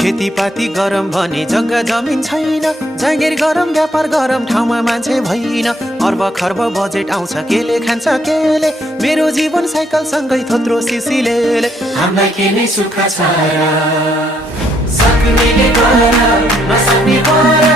खेतीपाती गरम भने जग्गा जमिन छैन, जागिर गरम व्यापार गरम ठाउँमा मान्छे भइन। अर्ब खर्ब बजेट आउँछ केले खान्छ केले, मेरो जीवन साइकल सँगै थोत्रो सिसिले। हामीलाई के नै सुख छ र, सक्नेले गर नसक्ने गर।